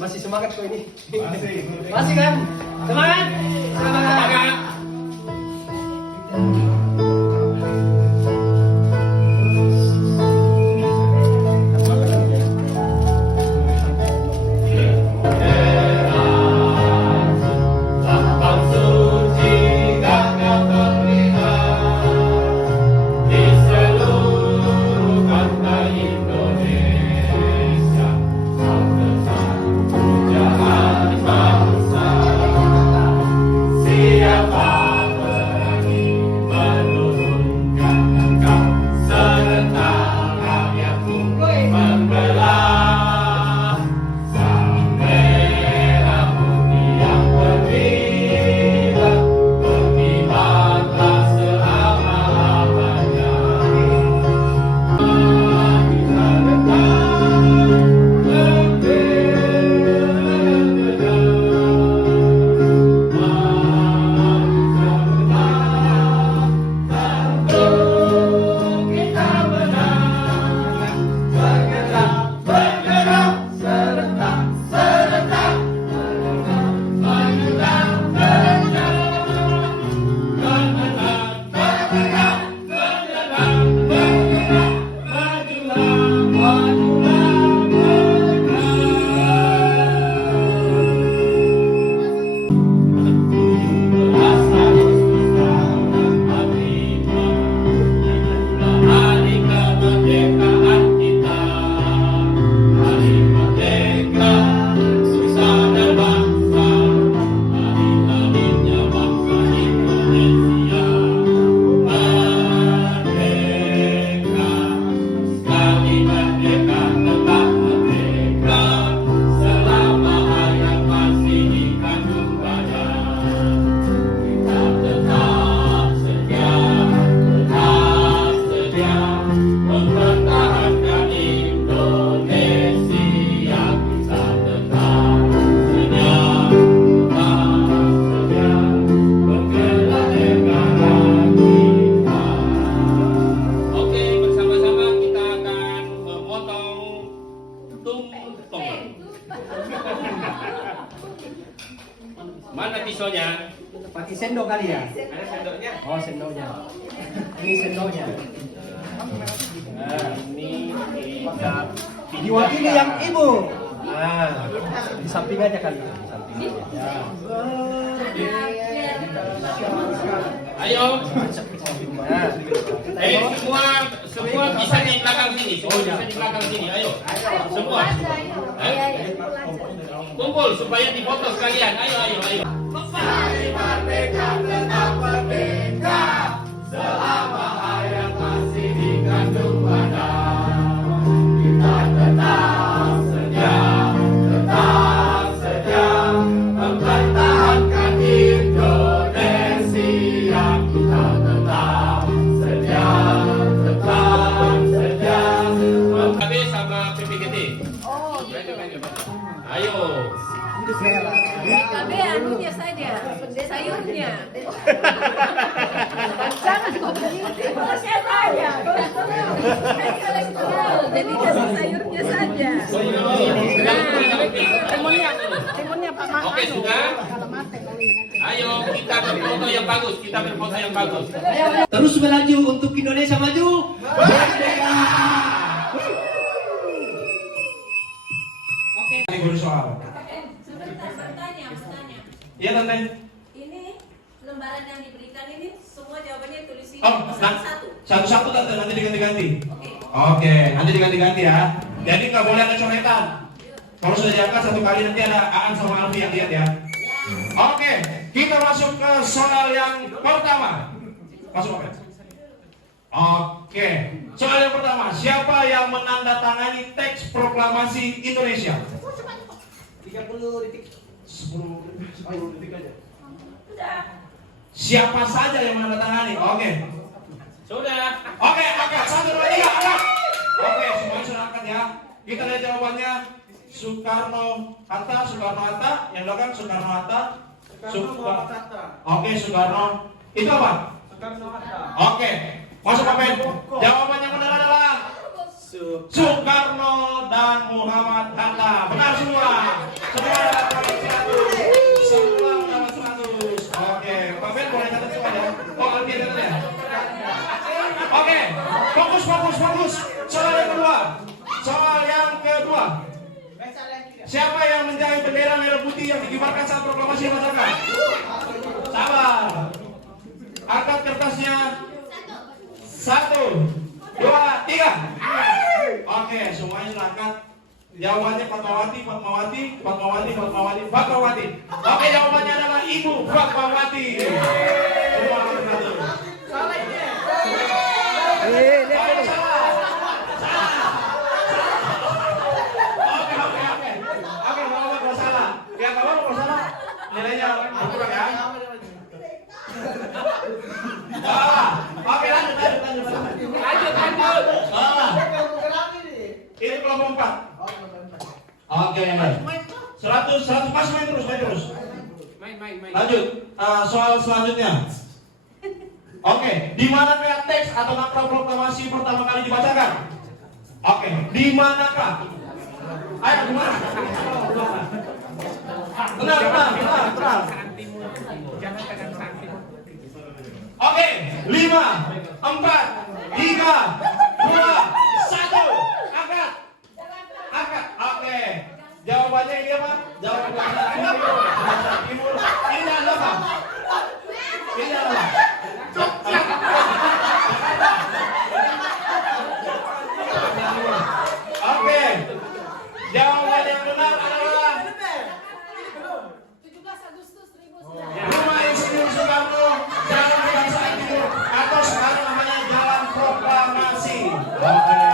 Masih semangat kok ini. Masih kan? Semangat. Semangat. Mana pisaunya? Pakai sendok kali ya? Ada sendoknya? Oh, sendoknya. Ini sendoknya. Nah, ini kita Diwakili yang ibu. Di samping aja kali. Di samping aja. Ayo. Semua bisa di belakang sini. Semua bisa di belakang sini. Ayo. Semua. Kumpul supaya difoto sekalian. Ayo. Mari merdeka tetap merdeka selama hayat masih dikandung badan. Kita tetap setia mempertahankan Indonesia. Kita tetap setia KB sama PPKT. Ayo. KB anunya saja, sayurnya. Jangan kok begitu. Saya saja. Jadi kasih sayurnya saja. Timunnya Pak Mas. Oke, sudah. Ayo kita berfoto yang bagus. Terus melaju untuk Indonesia maju. Merdeka. Oke, guru soal. Sebentar bertanya. Iya, Tante. Ini lembaran yang diberikan ini semua jawabannya tulis ini Satu-satu, Tante, nanti diganti-ganti. Oke. Oke, nanti diganti-ganti ya. Jadi nggak boleh ada coretan. Kalau sudah diangkat satu kali nanti ada Aan sama Alfi yang lihat ya. Oke, kita masuk ke soal yang pertama. Masuk Pak. Oke, soal yang pertama. Siapa yang menandatangani teks proklamasi Indonesia? 30 detik. 10 detik aja. Siapa saja yang menandatangani? Oke. Sudah. Oke, angkat 1, 2, 3, angkat. Oke, semuanya sudah angkat ya. Kita lihat jawabannya. Soekarno-Hatta, yang belakang Soekarno-Hatta. Oke, Soekarno. Itu apa? Oke, masuk Pak Ben. Jawaban yang benar adalah Soekarno dan Muhammad Hatta. Benar semua. Semua dapat 100. Semua dapat 100. Oke, Pak Ben boleh catat semua ya. Oh, oke ya. Oke, fokus. Soal yang kedua. Siapa yang menjadi bendera merah putih yang dikibarkan saat proklamasi dibacakan? Sabar. Angkat kertasnya. 1, 2, 3. Oke, semuanya sudah angkat. Jawabannya Fatmawati. Oke, jawabannya adalah Ibu Fatmawati. Semua angkat. Salah ini. Salah. Oke, kalau salah. Ya, kalau salah, nilainya berkurang ya. Oke, lanjut. Ini kelompok 4. Oke, baik. 100 masih main terus. Main. Lanjut. Soal selanjutnya. Oke, di manakah teks atau naskah proklamasi pertama kali dibacakan? Oke, di manakah? Ayo, di mana? Tenang. Oke, 5, 4, 3, 2, 1. Angkat. Oke. Jawabannya ini apa? Jawabannya timur. Ini adalah apa? Oke. Jawaban yang benar adalah 17 Agustus 1945. Rumah Insinyur Soekarno, Jalan Kebangsaan Timur, atau sekarang namanya Jalan Proklamasi. Oke.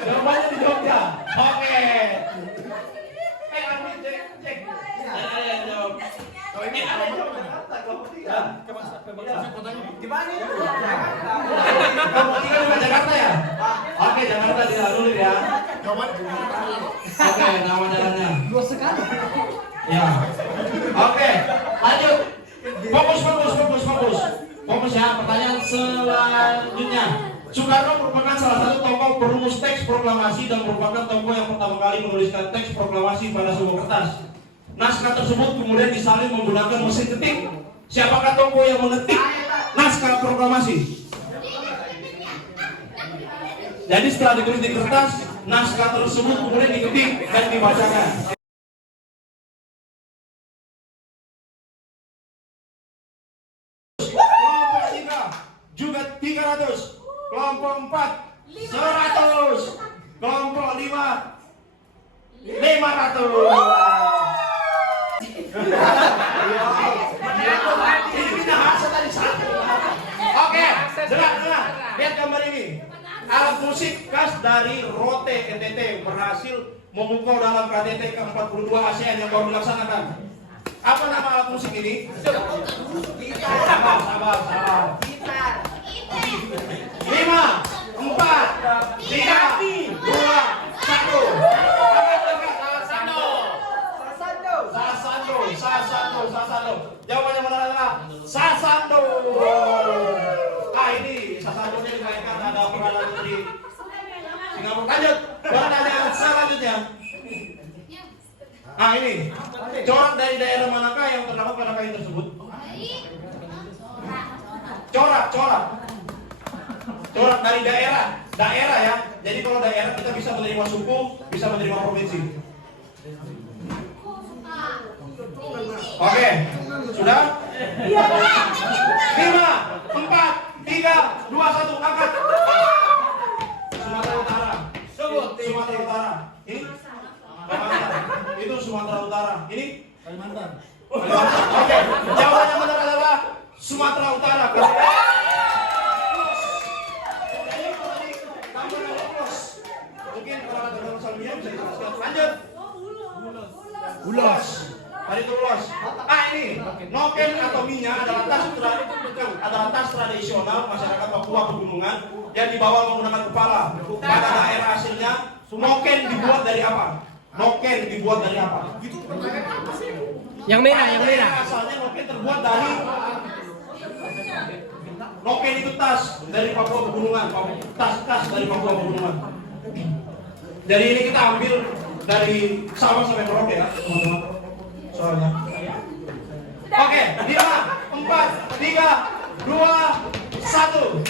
Jawabannya di Jogja. Oke. Amin, cek. Ada jawab. Ini ada jawab Jakarta, kelompok 3. Gimana itu? Kelompok 3 bukan Jakarta ya? Oke, Jakarta dianulir ya. Oke, nama jalannya. Luas sekali. Ya. Oke, lanjut. Fokus ya. Pertanyaan selanjutnya. Soekarno merupakan salah satu tokoh perumus teks proklamasi dan merupakan tokoh yang pertama kali menuliskan teks proklamasi pada sebuah kertas. Naskah tersebut kemudian disalin menggunakan mesin ketik. Siapakah tokoh yang mengetik naskah proklamasi? Jadi setelah ditulis di kertas, naskah tersebut kemudian diketik dan dibacakan. Kelompok 3 juga 300. Kelompok 4 100. Kelompok 5 500. Oke, dengar. Lihat gambar ini. Alat musik khas dari Rote NTT berhasil memukau dalam KTT ke-42 ASEAN yang baru dilaksanakan. Apa nama alat musik ini? Sabar. 5, 4, 3, 2, 1. Sasando. Jawabannya benar adalah Sasando. Ini Sasandonya dikaitkan ada Perdana Menteri Singapura. Lanjut. Pertanyaan selanjutnya. Ini corak dari daerah manakah yang terdapat pada kain tersebut? Corak dari daerah ya. Jadi kalau daerah kita bisa menerima suku, bisa menerima provinsi. Oke, sudah? 5, 4, 3, 2, 1, angkat. Sumatera Utara. Ini Kalimantan. Itu Sumatera Utara. Ini Kalimantan. Oke, jawaban yang benar adalah Sumatera Utara. Mungkin kalau ada masalahnya bisa dijelaskan. Lanjut. Ulos. Tadi itu ulos. Ini noken atau minya adalah tas tradisional masyarakat Papua pegunungan yang dibawa menggunakan kepala. Pada daerah hasilnya, noken dibuat dari apa? Yang merah. Asalnya noken terbuat dari Noken itu tas dari Papua Pegunungan. Tas dari Papua Pegunungan. Jadi ini kita ambil dari Sabang sampai Merauke ya, teman-teman. Soalnya. Oke, 5, 4, 3, 2, 1.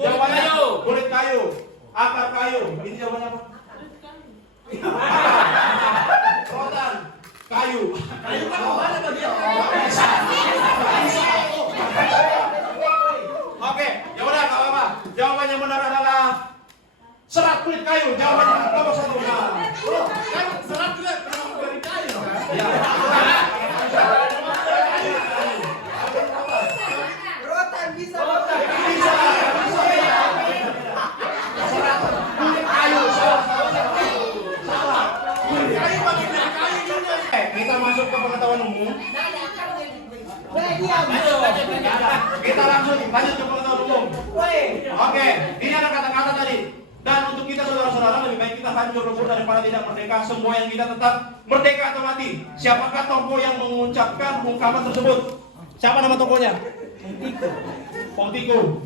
Jawabannya kulit kayu, akar kayu. Ini jawabannya apa? Rotan, kayu. Kayu kan mana bagian? Oke, ya udah enggak apa-apa. Jawabannya benar adalah serat kulit kayu. Jawabannya nomor 1 benar. Oh, kan serat juga kulit kayu. Ya. Rotan bisa. Bisa. Serat kulit kayu. Salah. Kulit kayu bagi kulit kayu juga. Kita masuk ke pengetahuan umum. Kita langsung lanjut ke pengetahuan umum. Oke, ini ada kata-kata tadi. Dan untuk kita saudara-saudara, lebih baik kita hancur lebur daripada tidak merdeka. Semua yang kita tetap merdeka atau mati. Siapakah tokoh yang mengucapkan ungkapan tersebut? Siapa nama tokohnya? Pontiku.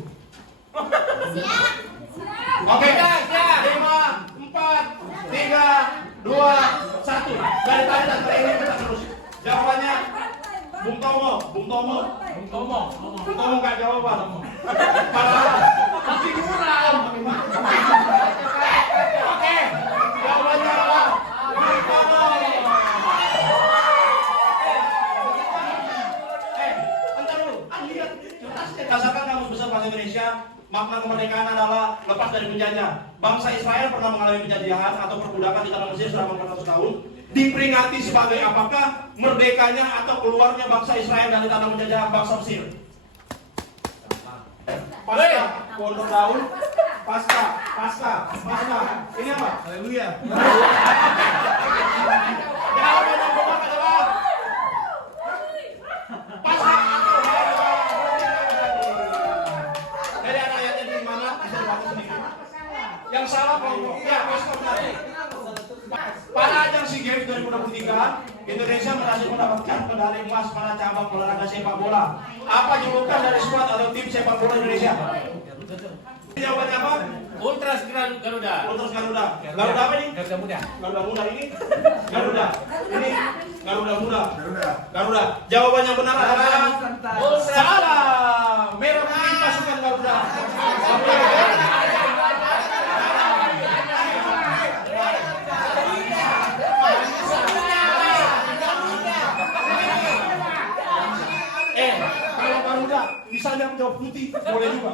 Oke, 5, 4, 3, 2, 1. Dari tadi dan terakhir kita terus. Jawabannya Bung Tomo nggak jawaban. Masih kurang. Oke, jawabannya adalah Bung Tomo. Bentar dulu. Lihat certasnya. Berdasarkan Kamus Besar Bahasa Indonesia, makna kemerdekaan adalah lepas dari penjajah. Bangsa Israel pernah mengalami penjajahan atau perbudakan di tanah Mesir selama 400 tahun. Diperingati sebagai apakah? Merdekanya atau keluarnya bangsa Israel dari tanah penjajahan bangsa Mesir. Pasca, pondok daun, pasca. Ini apa? Haleluya. Jawaban yang benar adalah pasca atau jadi ada ayatnya di mana? Bisa dibaca sendiri. Yang salah kelompok. Ya, pasca benar. Pada ajang SEA Games 2023, Indonesia berhasil mendapatkan medali emas pada cabang olahraga sepak bola. Apa julukan dari skuad atau tim sepak bola Indonesia? Jawabannya apa? Ultras Garuda. Garuda apa nih? Garuda Muda. Garuda Muda ini? Garuda. Ini Garuda Muda. Garuda. Jawabannya benar adalah salah. Merah putih pasukan Garuda. Kalau Garuda misalnya menjawab putih, boleh juga.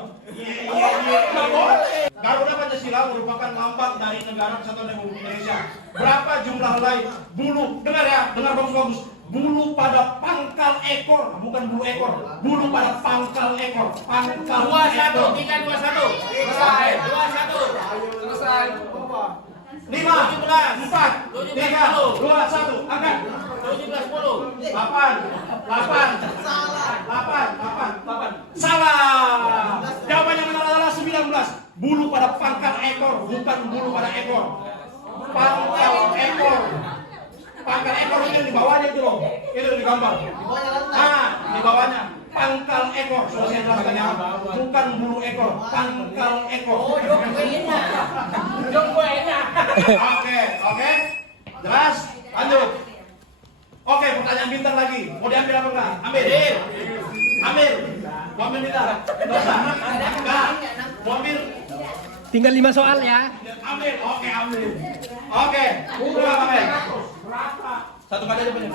Garuda Pancasila merupakan lambang dari Negara Kesatuan Republik Indonesia. Berapa jumlah helai bulu? Dengar ya, dengar bagus-bagus. Bulu pada pangkal ekor, bukan bulu ekor. Bulu pada pangkal ekor. Pangkal 21, 321. Selesai. 21. Selesai. 5, 4, 3, 2, 1. Angkat. 17, 10. 8. Salah. Jawabannya benar adalah 19. Bulu pada pangkal ekor, bukan bulu pada ekor. Pangkal ekor. Pangkal ekor itu yang di bawahnya itu loh. Itu di gambar. Nah, di bawahnya pangkal ekor. Sudah saya jelaskan ya. Bukan bulu ekor, pangkal ekor. Oke. Jelas? Lanjut. Oke, pertanyaan bintang lagi. Mau diambil apa enggak? Ambil. Mau ambil bintang? Enggak. Mau ambil? Tinggal 5 soal ya. Ambil. Oke. Udah ambil. Satu kali aja banyak.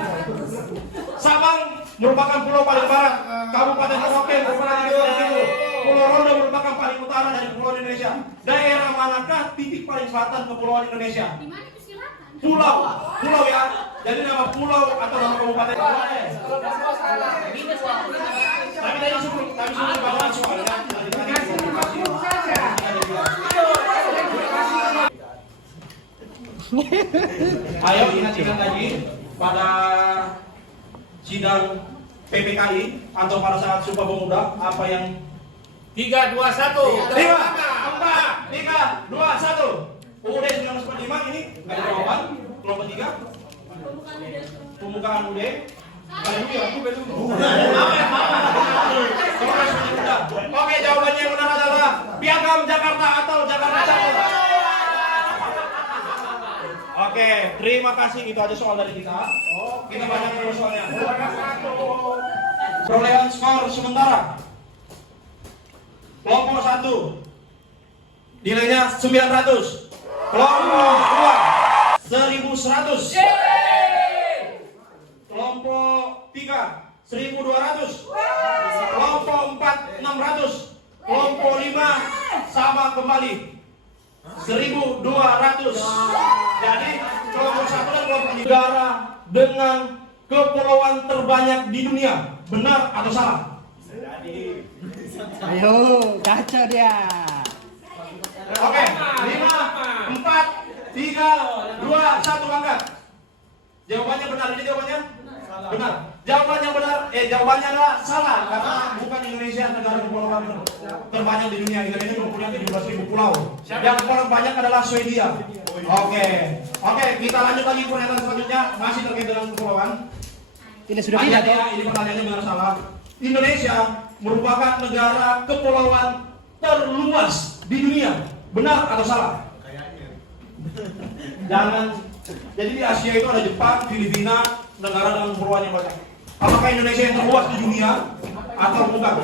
Sabang merupakan pulau paling barat. Kabupaten Merauke merupakan paling timur. Pulau Rondo merupakan paling utara dari pulau Indonesia. Daerah manakah titik paling selatan kepulauan Indonesia? Pulau ya. Jadi nama pulau atau nama kabupaten. Tapi tadi sebelum bahas soalnya. Ayo ingat-ingat lagi pada sidang PPKI atau pada saat Sumpah Pemuda apa yang 3, 2, 1. 5, 4, 3, 2, 1. UUD 1945 ini nggak ada jawaban. Kelompok 3 pembukaan UUD Oke, jawabannya yang benar adalah Piagam Jakarta atau Jakarta Cakep. Oke, terima kasih. Itu aja soal dari kita. Kita banyak terus soalnya. Perolehan skor sementara. Kelompok 1 nilainya 900. Kelompok 2 1100. Kelompok 3 1200. Kelompok 4 600. Kelompok 5 sama kembali 1200. Jadi kelompok 1 dan kelompok 3 negara dengan kepulauan terbanyak di dunia. Benar atau salah? Ayo, kacau dia. Oke, 5 4 3 2 1 angkat. Jawabannya benar. Ini jawabannya? Benar. Jawabannya benar. Jawabannya adalah salah karena bukan Indonesia negara kepulauan terbanyak di dunia. Indonesia mempunyai 17.000 pulau. Yang paling banyak adalah Swedia. Oke, kita lanjut lagi pernyataan selanjutnya masih terkait dengan kepulauan. Ini sudah tidak ya, ini pertanyaannya benar salah. Indonesia merupakan negara kepulauan terluas di dunia. Benar atau salah? Jangan. Jadi di Asia itu ada Jepang, Filipina, negara dengan kepulauan yang banyak. Apakah Indonesia yang terluas di dunia atau bukan?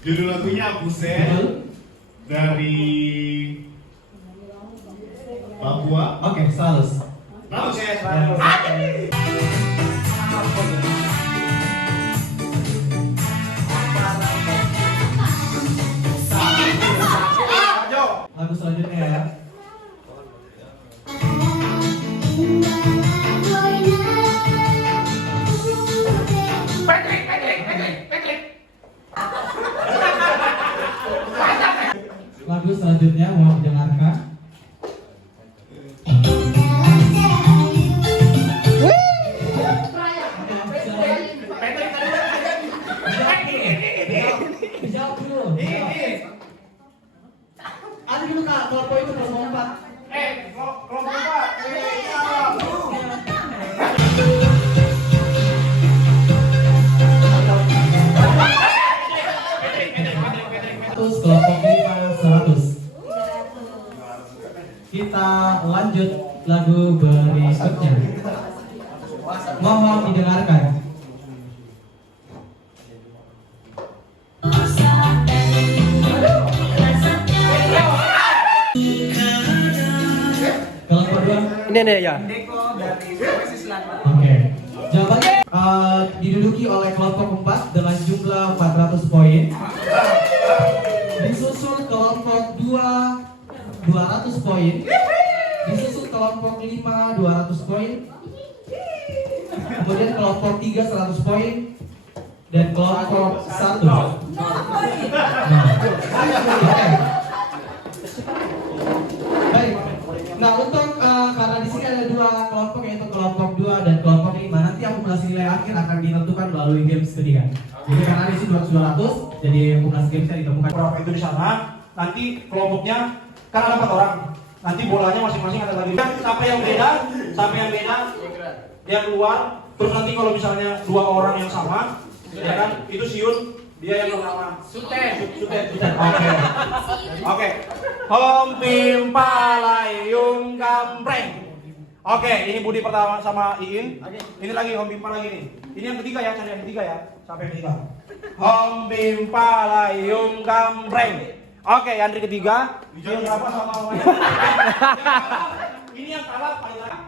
Judul lagunya Buset dari Papua. Oke, 100. Proses. Lagu selanjutnya ya. Lagu selanjutnya mau didengarkan. Dijawab dulu. Ada dulu Kak, kelompok itu kelompok 4. Kelompok 4. Kelompok 5 100. Kita lanjut lagu berikutnya. Mohon didengarkan. Kelompok 2. Ini ya. Oke. Jawabannya diduduki oleh kelompok 4 dengan jumlah 400 poin. Disusul kelompok 2 200 poin. Disusul kelompok 5 200 poin. Kemudian kelompok 3 100 poin dan kelompok 1. Oke. Baik. Nah, untuk karena di sini ada dua kelompok yaitu kelompok 2 dan kelompok 5. Nanti akumulasi nilai akhir akan ditentukan melalui games ketiga. Jadi karena di sini 200, jadi akumulasi gamesnya ditemukan. Berapa itu di sana? Nanti kelompoknya kan ada 4 orang. Nanti bolanya masing-masing ada lagi. Sampai yang beda dia keluar. Terus nanti kalau misalnya 2 orang yang sama, ya kan? Itu siun dia yang pertama. Sutet. Oke. Hompim palayung gampreng. Oke, ini Budi pertama sama Iin. Ini lagi Hompim lagi nih. Ini yang ketiga ya, cari yang ketiga ya. Sampai yang ketiga. Hompim palayung gampreng. Oke, Andri ketiga. Yang berapa sama namanya? Ini yang kalah paling lama.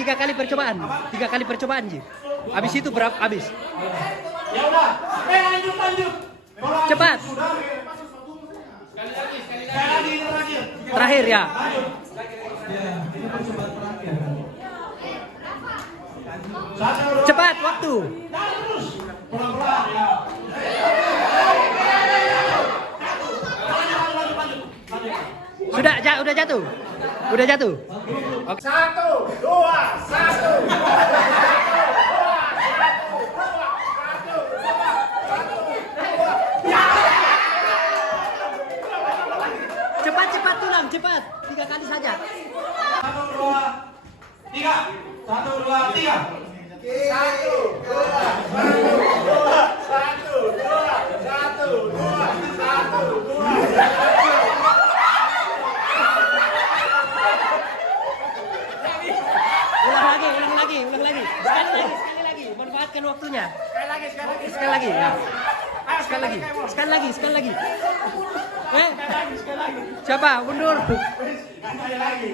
Tiga kali percobaan. 3 kali percobaan Ji. Habis itu berapa? Habis. Ya udah. Lanjut. Kalau Cepat. Sudah. Sekali lagi. Sekali lagi ini terakhir. Terakhir ya. Lanjut. Ya, ini percobaan terakhir. Satu, dua, Cepat waktu. tarik terus. Pelan-pelan ya. Lanjut. Sudah jatuh. Udah jatuh. Oke. 1, 2, 1. Cepat tulang, cepat. 3 kali saja. 1, 2, 3. 1, 2, 3. 1, 2, 1. Ulang lagi. Sekali lagi. Manfaatkan waktunya. Sekali lagi. Ya. Sekali lagi. Siapa? Mundur. Sekali lagi.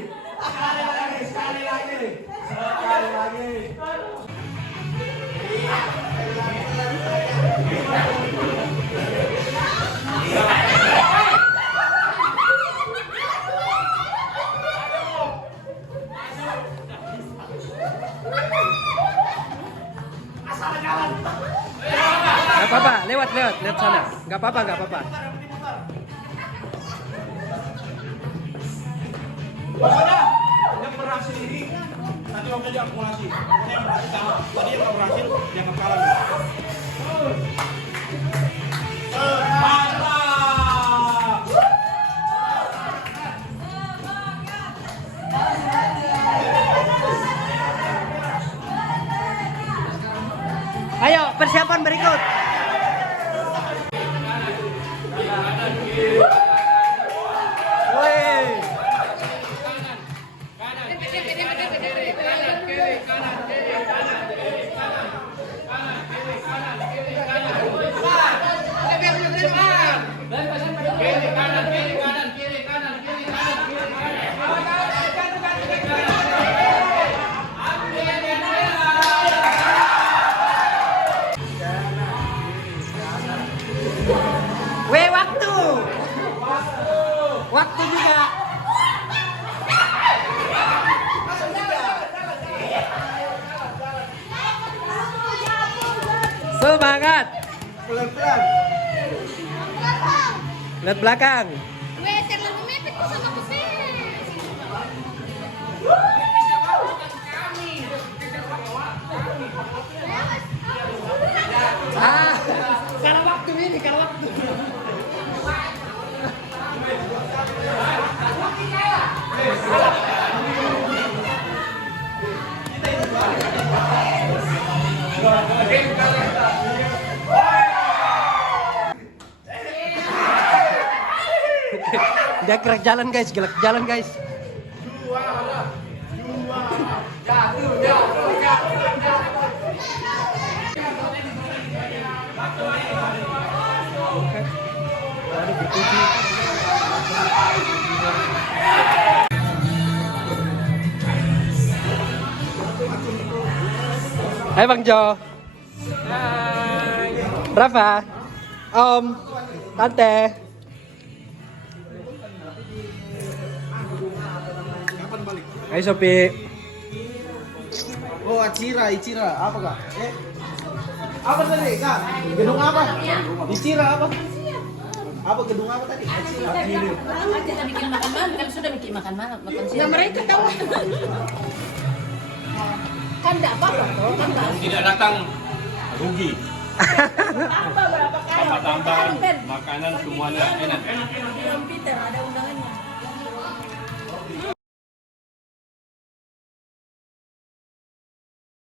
Gak apa-apa, lewat sana. Gak apa-apa. Pokoknya yang berhasil ini nanti waktu dia akumulasi. Pokoknya yang berhasil sama. Tadi yang nggak berhasil dianggap kalah. Mantap. Ayo, persiapan berikut. Woi. Waktu juga. Semangat. Lihat belakang. Weh, terlalu mepet tuh sama Kusen. Karena waktu ini, karena waktu. Dia gerak jalan guys. Hai Bang Jo. Hai. Rafa. Om. Tante. Kapan balik? Hai Sopi. Oh, Icira, apa kak? Apa tadi kak? Gedung apa? Icira apa? Apa gedung apa tadi? Kita bikin makan malam, kan sudah bikin makan malam, makan siang. Mereka tahu. Kan enggak apa-apa, kan Yang tidak datang rugi. berapa kali? Tambah-tambah makanan semuanya enak. Belum Peter ada undangannya.